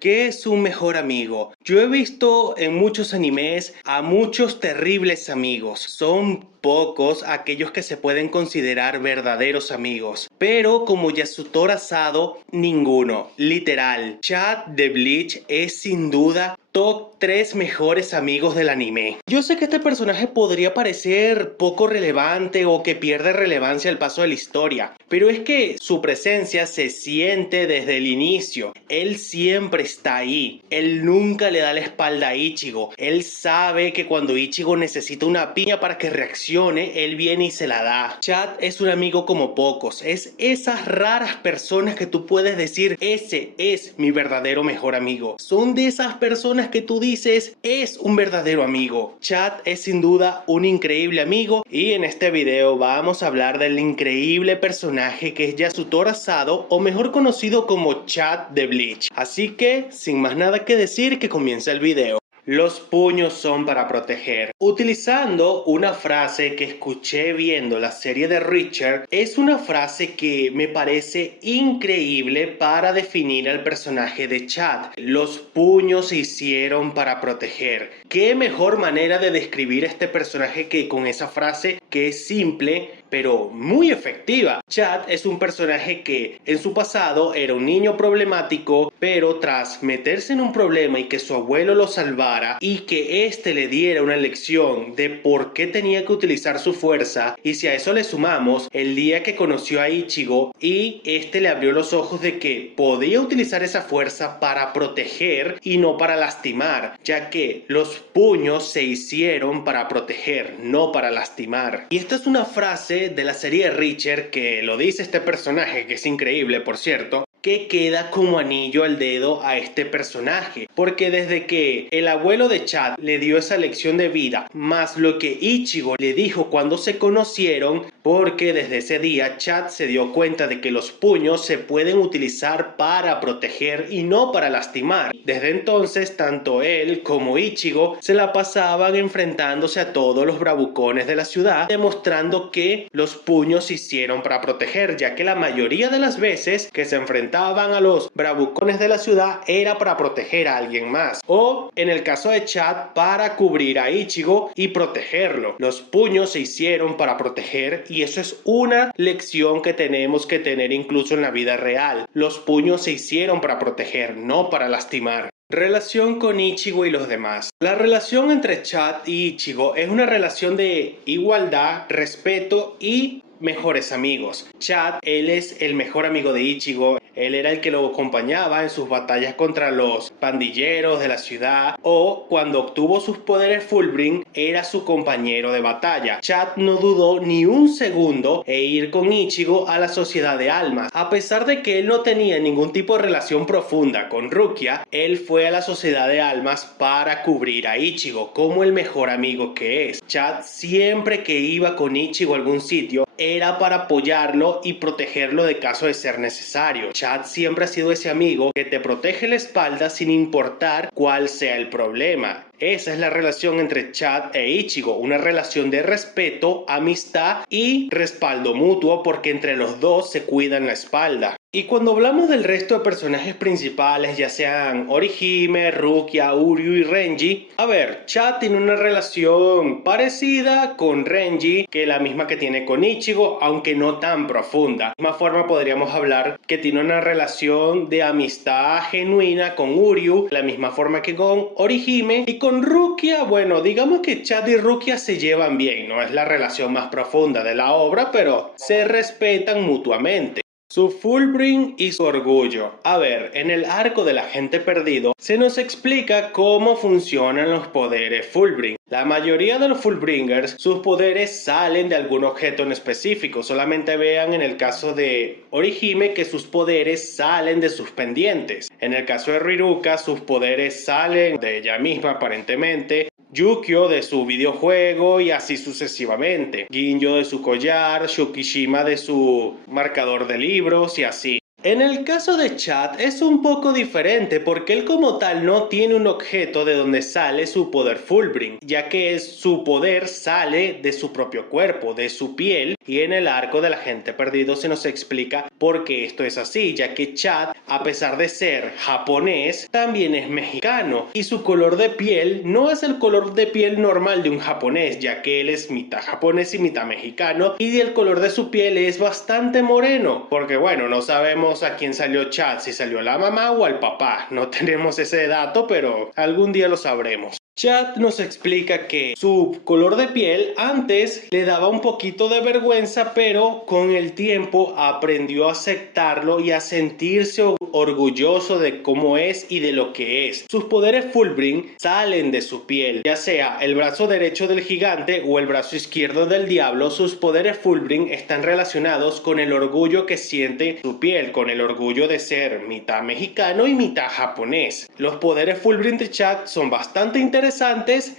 ¿Qué es un mejor amigo? Yo he visto en muchos animes a muchos terribles amigos. Son pocos aquellos que se pueden considerar verdaderos amigos. Pero como Yasutora Sado, ninguno. Literal. Chad de Bleach es sin duda top 3 mejores amigos del anime. Yo sé que este personaje podría parecer poco relevante o que pierde relevancia al paso de la historia, pero es que su presencia se siente desde el inicio. Él siempre está ahí. Él nunca le da la espalda a Ichigo. Él sabe que cuando Ichigo necesita una piña para que reaccione, él viene y se la da. Chad es un amigo como pocos. Es esas raras personas que tú puedes decir, ese es mi verdadero mejor amigo. Son de esas personas que tú dices, es un verdadero amigo. Chad es sin duda un increíble amigo y en este video vamos a hablar del increíble personaje que es Yasutora Sado, o mejor conocido como Chad de Bleach. Así que, sin más nada que decir, que comience el video. Los puños son para proteger. Utilizando una frase que escuché viendo la serie de Richard, es una frase que me parece increíble para definir al personaje de Chad. Los puños se hicieron para proteger. ¿Qué mejor manera de describir a este personaje que con esa frase que es simple pero muy efectiva? Chad es un personaje que en su pasado era un niño problemático, pero tras meterse en un problema y que su abuelo lo salvara y que éste le diera una lección de por qué tenía que utilizar su fuerza, y si a eso le sumamos el día que conoció a Ichigo y este le abrió los ojos de que podía utilizar esa fuerza para proteger y no para lastimar, ya que los puños se hicieron para proteger, no para lastimar. Y esta es una frase de la serie Richard que lo dice este personaje, que es increíble por cierto, que queda como anillo al dedo a este personaje, porque desde que el abuelo de Chad le dio esa lección de vida, más lo que Ichigo le dijo cuando se conocieron, porque desde ese día Chad se dio cuenta de que los puños se pueden utilizar para proteger y no para lastimar. Desde entonces tanto él como Ichigo se la pasaban enfrentándose a todos los bravucones de la ciudad, demostrando que los puños se hicieron para proteger, ya que la mayoría de las veces que se enfrentaban a los bravucones de la ciudad era para proteger a alguien más, o en el caso de Chad para cubrir a Ichigo y protegerlo. Los puños se hicieron para proteger y eso es una lección que tenemos que tener incluso en la vida real. Los puños se hicieron para proteger, no para lastimar. Relación con Ichigo y los demás. La relación entre Chad y Ichigo es una relación de igualdad, respeto y mejores amigos. Chad, él es el mejor amigo de Ichigo. Él era el que lo acompañaba en sus batallas contra los pandilleros de la ciudad, o cuando obtuvo sus poderes Fullbring, era su compañero de batalla. Chad no dudó ni un segundo en ir con Ichigo a la Sociedad de Almas. A pesar de que él no tenía ningún tipo de relación profunda con Rukia, él fue a la Sociedad de Almas para cubrir a Ichigo como el mejor amigo que es. Chad siempre que iba con Ichigo a algún sitio era para apoyarlo y protegerlo de caso de ser necesario. Chad siempre ha sido ese amigo que te protege la espalda sin importar cuál sea el problema. Esa es la relación entre Chad e Ichigo, una relación de respeto, amistad y respaldo mutuo, porque entre los dos se cuidan la espalda. Y cuando hablamos del resto de personajes principales, ya sean Orihime, Rukia, Uryu y Renji, a ver, Chad tiene una relación parecida con Renji que la misma que tiene con Ichigo, aunque no tan profunda. De la misma forma podríamos hablar que tiene una relación de amistad genuina con Uryu, de la misma forma que con Orihime, y con Rukia, bueno, digamos que Chad y Rukia se llevan bien, no es la relación más profunda de la obra, pero se respetan mutuamente. Su Fullbring y su orgullo. A ver, en el arco del agente perdido se nos explica cómo funcionan los poderes Fullbring. La mayoría de los Fullbringers, sus poderes salen de algún objeto en específico. Solamente vean en el caso de Orihime que sus poderes salen de sus pendientes. En el caso de Riruka, sus poderes salen de ella misma aparentemente. Yukio de su videojuego y así sucesivamente. Ginjo de su collar, Shukishima de su marcador de libros y así. En el caso de Chad es un poco diferente porque él como tal no tiene un objeto de donde sale su poder Fullbring, ya que su poder sale de su propio cuerpo, de su piel, y en el arco del agente perdido se nos explica por qué esto es así, ya que Chad a pesar de ser japonés, también es mexicano y su color de piel no es el color de piel normal de un japonés, ya que él es mitad japonés y mitad mexicano, y el color de su piel es bastante moreno, porque bueno, no sabemos a quién salió Chad, si salió a la mamá o al papá, no tenemos ese dato, pero algún día lo sabremos. Chad nos explica que su color de piel antes le daba un poquito de vergüenza, pero con el tiempo aprendió a aceptarlo y a sentirse orgulloso de cómo es y de lo que es. Sus poderes Fullbring salen de su piel, ya sea el brazo derecho del gigante o el brazo izquierdo del diablo. Sus poderes Fullbring están relacionados con el orgullo que siente su piel, con el orgullo de ser mitad mexicano y mitad japonés. Los poderes Fullbring de Chad son bastante interesantes.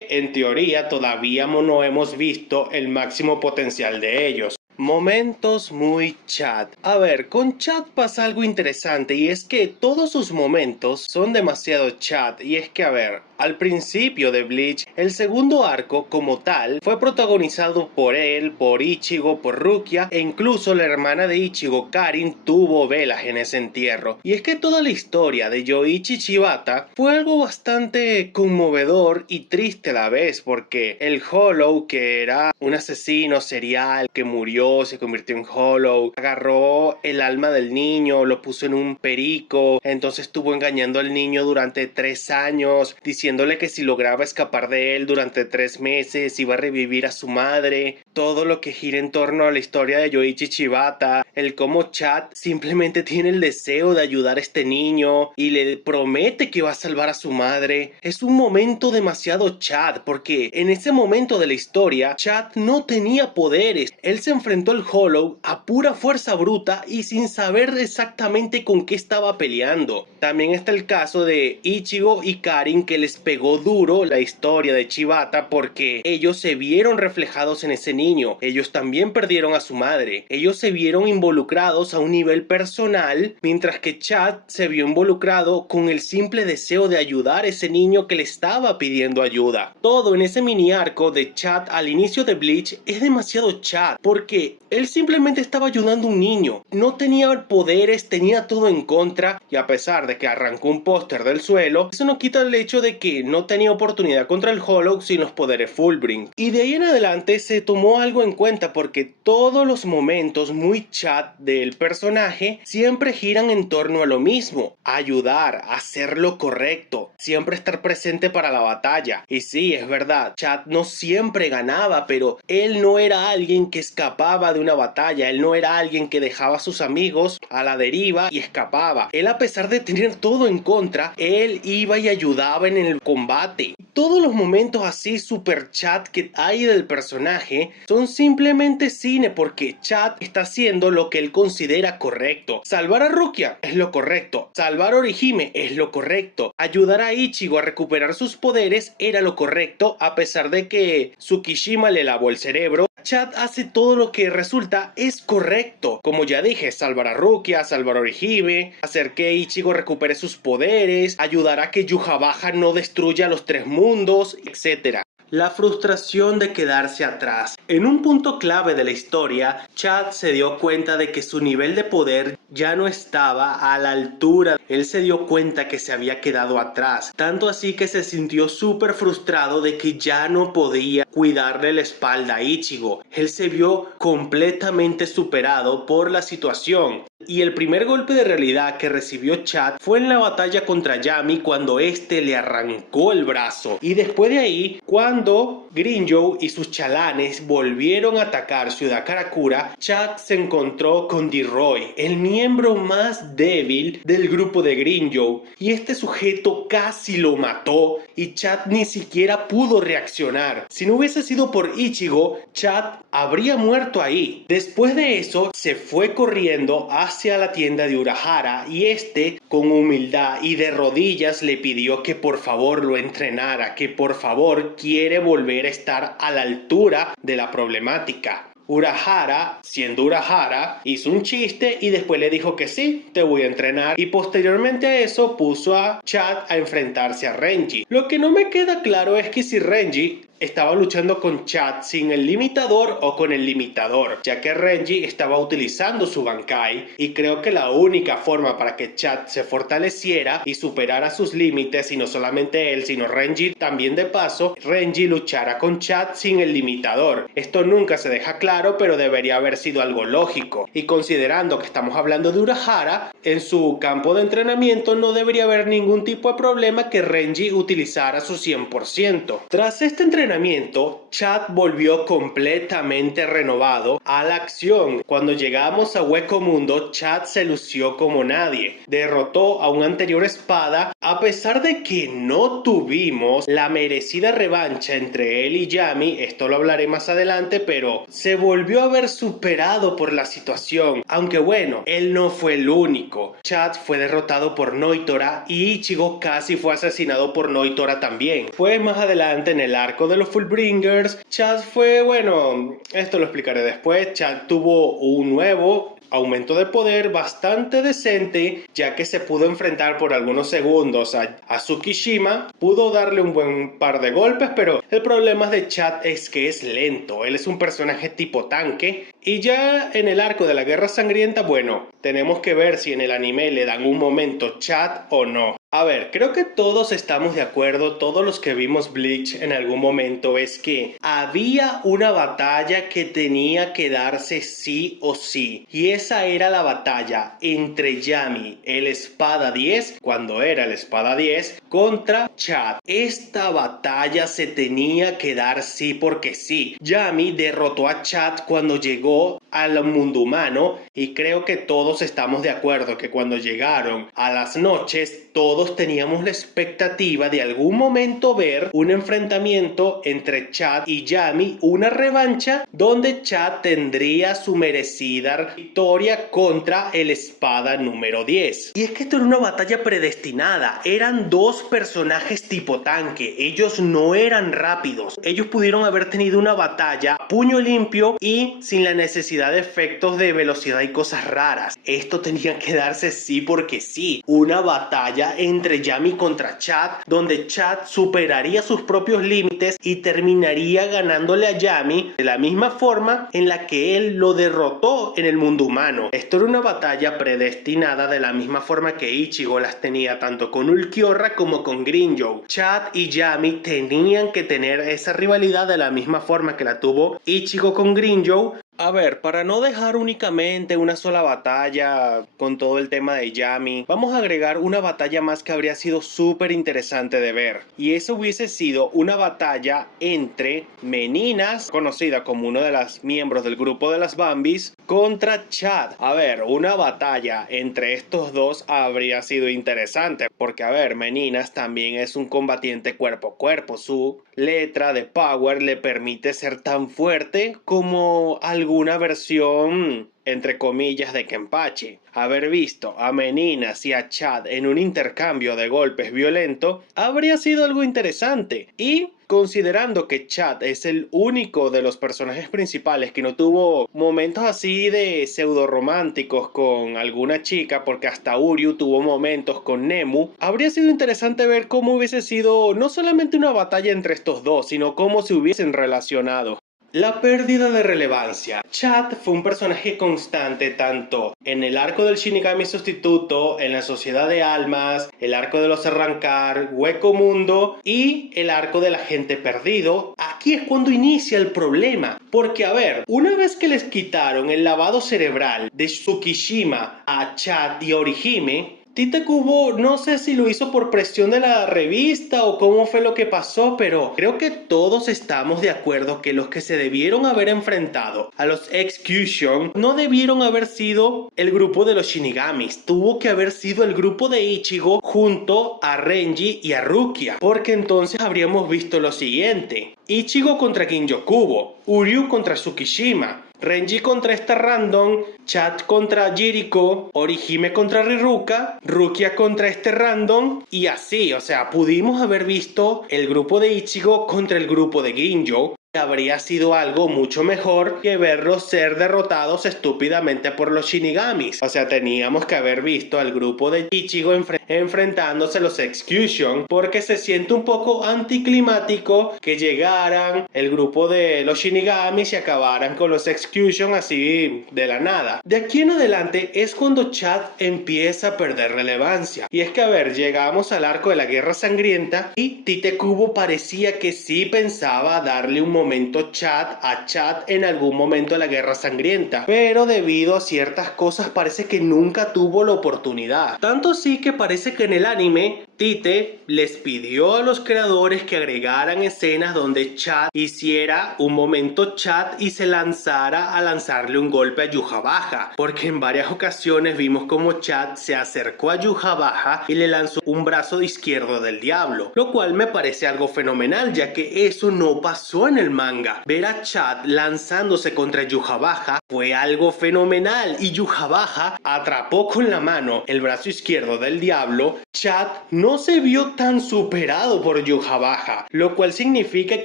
En teoría todavía no hemos visto el máximo potencial de ellos. Momentos muy Chad. A ver, con Chad pasa algo interesante y es que todos sus momentos son demasiado Chad. Y es que, a ver, al principio de Bleach, el segundo arco como tal fue protagonizado por él, por Ichigo, por Rukia e incluso la hermana de Ichigo, Karin, tuvo velas en ese entierro. Y es que toda la historia de Yoichi Chibata fue algo bastante conmovedor y triste a la vez, porque el Hollow, que era un asesino serial que murió, se convirtió en Hollow, agarró el alma del niño, lo puso en un perico, entonces estuvo engañando al niño durante 3 años, diciéndole que si lograba escapar de él durante 3 meses iba a revivir a su madre. Todo lo que gira en torno a la historia de Yoichi Chibata, el cómo Chad simplemente tiene el deseo de ayudar a este niño y le promete que va a salvar a su madre. Es un momento demasiado Chad, porque en ese momento de la historia Chad no tenía poderes, él se enfrentó al Hollow a pura fuerza bruta y sin saber exactamente con qué estaba peleando. También está el caso de Ichigo y Karin, que les pegó duro la historia de Chibata porque ellos se vieron reflejados en ese niño. Ellos también perdieron a su madre. Ellos se vieron involucrados a un nivel personal, mientras que Chad se vio involucrado con el simple deseo de ayudar a ese niño que le estaba pidiendo ayuda. Todo en ese mini arco de Chad al inicio de Bleach es demasiado Chad, porque él simplemente estaba ayudando a un niño. No tenía poderes, tenía todo en contra, y a pesar de que arrancó un póster del suelo, eso no quita el hecho de que no tenía oportunidad contra el Hollow sin los poderes Fullbring. Y de ahí en adelante se tomó algo en cuenta, porque todos los momentos muy Chad del personaje siempre giran en torno a lo mismo: ayudar, hacer lo correcto, siempre estar presente para la batalla. Y sí, es verdad, Chad no siempre ganaba, pero él no era alguien que escapaba de una batalla, él no era alguien que dejaba a sus amigos a la deriva y escapaba. Él, a pesar de tener todo en contra, él iba y ayudaba en el combate. Todos los momentos así super Chad que hay del personaje son simplemente cine, porque Chad está haciendo lo que él considera correcto. Salvar a Rukia es lo correcto, salvar a Orihime es lo correcto, ayudar a Ichigo a recuperar sus poderes era lo correcto, a pesar de que Tsukishima le lavó el cerebro. Chad hace todo lo que resulta es correcto. Como ya dije, salvar a Rukia, salvar a Orihime, hacer que Ichigo recupere sus poderes, ayudar a que Yhwach no destruya los 3 mundos, etc. La frustración de quedarse atrás. En un punto clave de la historia, Chad se dio cuenta de que su nivel de poder ya no estaba a la altura. Él se dio cuenta que se había quedado atrás, tanto así que se sintió súper frustrado de que ya no podía cuidarle la espalda a Ichigo. Él se vio completamente superado por la situación. Y el primer golpe de realidad que recibió Chad fue en la batalla contra Yami, cuando este le arrancó el brazo. Y después de ahí, cuando Grimmjow y sus chalanes volvieron a atacar Ciudad Karakura, Chad se encontró con D-Roy, el miembro más débil del grupo de Grimmjow. Y este sujeto casi lo mató y Chad ni siquiera pudo reaccionar. Si no hubiese sido por Ichigo, Chad habría muerto ahí. Después de eso, se fue corriendo hacia la tienda de Urahara y este, con humildad y de rodillas, le pidió que por favor lo entrenara, que por favor quiere volver a estar a la altura de la problemática. Urahara, siendo Urahara, hizo un chiste y después le dijo que sí, te voy a entrenar, y posteriormente a eso puso a Chad a enfrentarse a Renji. Lo que no me queda claro es que si Renji estaba luchando con Chad sin el limitador o con el limitador, ya que Renji estaba utilizando su Bankai y creo que la única forma para que Chad se fortaleciera y superara sus límites, y no solamente él, sino Renji también de paso, Renji luchara con Chad sin el limitador. Esto nunca se deja claro, pero debería haber sido algo lógico. Y considerando que estamos hablando de Urahara, en su campo de entrenamiento no debería haber ningún tipo de problema que Renji utilizara su 100%. Tras este entrenamiento, Chad volvió completamente renovado a la acción. Cuando llegamos a Hueco Mundo, Chad se lució como nadie. Derrotó a un anterior espada, a pesar de que no tuvimos la merecida revancha entre él y Yami. Esto lo hablaré más adelante, pero se volvió a ver superado por la situación. Aunque bueno, él no fue el único. Chad fue derrotado por Noitora y Ichigo casi fue asesinado por Noitora también. Fue más adelante en el arco de los Fullbringers. Chad fue, bueno, esto lo explicaré después. Chad tuvo un nuevo aumento de poder bastante decente, ya que se pudo enfrentar por algunos segundos a Tsukishima, pudo darle un buen par de golpes, pero el problema de Chad es que es lento. Él es un personaje tipo tanque, y ya en el arco de la Guerra Sangrienta, bueno, tenemos que ver si en el anime le dan un momento Chad o no. A ver, creo que todos estamos de acuerdo, todos los que vimos Bleach en algún momento, es que había una batalla que tenía que darse sí o sí. Y esa era la batalla entre Yami, el Espada 10, cuando era el Espada 10, contra Chad. Esta batalla se tenía que dar sí porque sí. Yami derrotó a Chad cuando llegó al mundo humano, y creo que todos estamos de acuerdo que cuando llegaron a las noches, todos teníamos la expectativa de algún momento ver un enfrentamiento entre Chad y Yami, una revancha donde Chad tendría su merecida victoria contra el espada número 10. Y es que esto era una batalla predestinada, eran dos personajes tipo tanque, ellos no eran rápidos, ellos pudieron haber tenido una batalla a puño limpio y sin la necesidad de efectos de velocidad y cosas raras. Esto tenía que darse sí porque sí, una batalla entre Yami contra Chad, donde Chad superaría sus propios límites y terminaría ganándole a Yami de la misma forma en la que él lo derrotó en el mundo humano. Esto era una batalla predestinada, de la misma forma que Ichigo las tenía tanto con Ulquiorra como con Grimmjow. Chad y Yami tenían que tener esa rivalidad de la misma forma que la tuvo Ichigo con Grimmjow. A ver, para no dejar únicamente una sola batalla con todo el tema de Yami, vamos a agregar una batalla más que habría sido súper interesante de ver. Y eso hubiese sido una batalla entre Meninas, conocida como uno de los miembros del grupo de las Bambis, contra Chad. A ver, una batalla entre estos dos habría sido interesante, porque a ver, Meninas también es un combatiente cuerpo a cuerpo. Su letra de Power le permite ser tan fuerte como alguna versión entre comillas de Kenpachi. Haber visto a Meninas y a Chad en un intercambio de golpes violento habría sido algo interesante. Y considerando que Chad es el único de los personajes principales que no tuvo momentos así de pseudo románticos con alguna chica, porque hasta Uryu tuvo momentos con Nemu, habría sido interesante ver cómo hubiese sido no solamente una batalla entre estos dos, sino cómo se hubiesen relacionado. La pérdida de relevancia. Chad fue un personaje constante tanto en el arco del Shinigami sustituto, en la Sociedad de Almas, el arco de los Arrancar, Hueco Mundo y el arco del Agente Perdido. Aquí es cuando inicia el problema, porque a ver, una vez que les quitaron el lavado cerebral de Tsukishima a Chad y a Orihime, Tite Kubo no sé si lo hizo por presión de la revista o cómo fue lo que pasó, pero creo que todos estamos de acuerdo que los que se debieron haber enfrentado a los Execution no debieron haber sido el grupo de los Shinigamis, tuvo que haber sido el grupo de Ichigo junto a Renji y a Rukia, porque entonces habríamos visto lo siguiente: Ichigo contra Ginjokubo, Uryu contra Tsukishima, Renji contra esta random, Chad contra Jiriko, Orihime contra Riruka, Rukia contra este random, y así, o sea, pudimos haber visto el grupo de Ichigo contra el grupo de Ginjo. habría sido algo mucho mejor que verlos ser derrotados estúpidamente por los Shinigamis. O sea, teníamos que haber visto al grupo de Ichigo enfrentándose a los Execution, porque se siente un poco anticlimático que llegaran el grupo de los Shinigamis y acabaran con los Execution así de la nada. De aquí en adelante es cuando Chad empieza a perder relevancia. Y es que, a ver, llegamos al arco de la Guerra Sangrienta y Tite Kubo parecía que sí pensaba darle un momento a Chad en algún momento de la Guerra Sangrienta, pero debido a ciertas cosas parece que nunca tuvo la oportunidad. Tanto así que parece que en el anime Tite les pidió a los creadores que agregaran escenas donde Chad hiciera un momento Chad y se lanzara a lanzarle un golpe a Yhwach, porque en varias ocasiones vimos como Chad se acercó a Yhwach y le lanzó un brazo izquierdo del diablo, lo cual me parece algo fenomenal, ya que eso no pasó en el manga. Ver a Chad lanzándose contra Yhwach fue algo fenomenal y Yhwach atrapó con la mano el brazo izquierdo del diablo. Chad no se vio tan superado por Yhwach, lo cual significa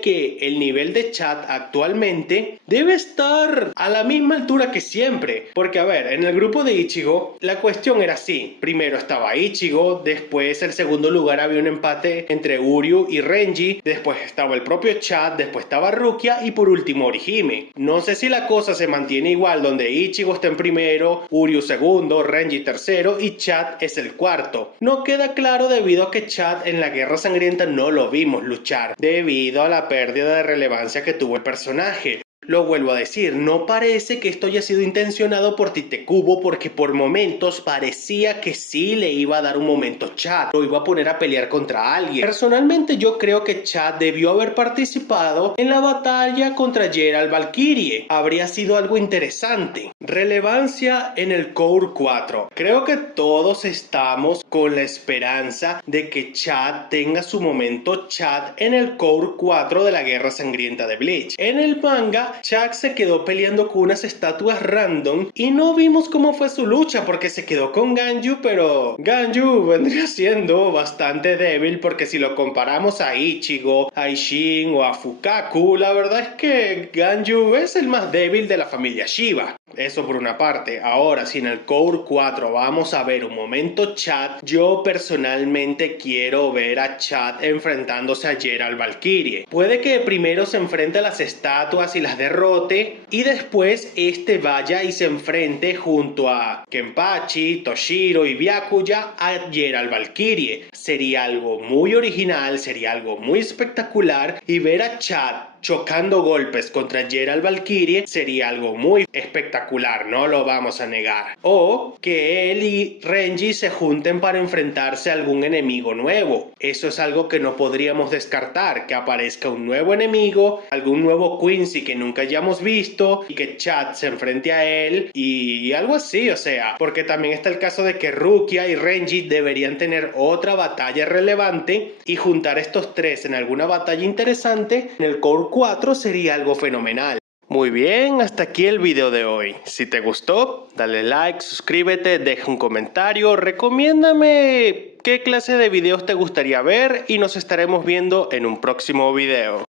que el nivel de Chad actualmente debe estar a la misma altura que siempre, porque a ver, en el grupo de Ichigo la cuestión era así: primero estaba Ichigo, después el segundo lugar había un empate entre Uryu y Renji, después estaba el propio Chad, después estaba Rukia y por último Orihime. No sé si la cosa se mantiene igual, donde Ichigo está en primero, Uryu segundo, Renji tercero y Chad es el cuarto. No queda claro debido a que Chad en la Guerra Sangrienta no lo vimos luchar, debido a la pérdida de relevancia que tuvo el personaje. Lo vuelvo a decir, no parece que esto haya sido intencionado por Tite Kubo, porque por momentos parecía que sí le iba a dar un momento Chad, lo iba a poner a pelear contra alguien. Personalmente yo creo que Chad debió haber participado en la batalla contra Gerald Valkyrie. Habría sido algo interesante. Relevancia en el Cour 4. Creo que todos estamos con la esperanza de que Chad tenga su momento Chad en el Cour 4 de la Guerra Sangrienta de Bleach. En el manga, Chad se quedó peleando con unas estatuas random y no vimos cómo fue su lucha, porque se quedó con Ganyu, pero Ganyu vendría siendo bastante débil, porque si lo comparamos a Ichigo, a Ishin o a Fukaku, la verdad es que Ganyu es el más débil de la familia Shiba. Eso por una parte. Ahora, si en el Cour 4 vamos a ver un momento Chad, yo personalmente quiero ver a Chad enfrentándose a Gerald Valkyrie. Puede que primero se enfrente a las estatuas y las derrote, y después este vaya y se enfrente junto a Kenpachi, Toshiro y Byakuya a Gerald Valkyrie. Sería algo muy original, sería algo muy espectacular, y ver a Chad chocando golpes contra Gerald Valkyrie sería algo muy espectacular, no lo vamos a negar. O que él y Renji se junten para enfrentarse a algún enemigo nuevo. Eso es algo que no podríamos descartar, que aparezca un nuevo enemigo, algún nuevo Quincy que nunca hayamos visto y que Chad se enfrente a él y algo así, o sea, porque también está el caso de que Rukia y Renji deberían tener otra batalla relevante, y juntar estos tres en alguna batalla interesante en el Cour 4 sería algo fenomenal. Muy bien, hasta aquí el video de hoy. Si te gustó, dale like, suscríbete, deja un comentario, recomiéndame qué clase de videos te gustaría ver y nos estaremos viendo en un próximo video.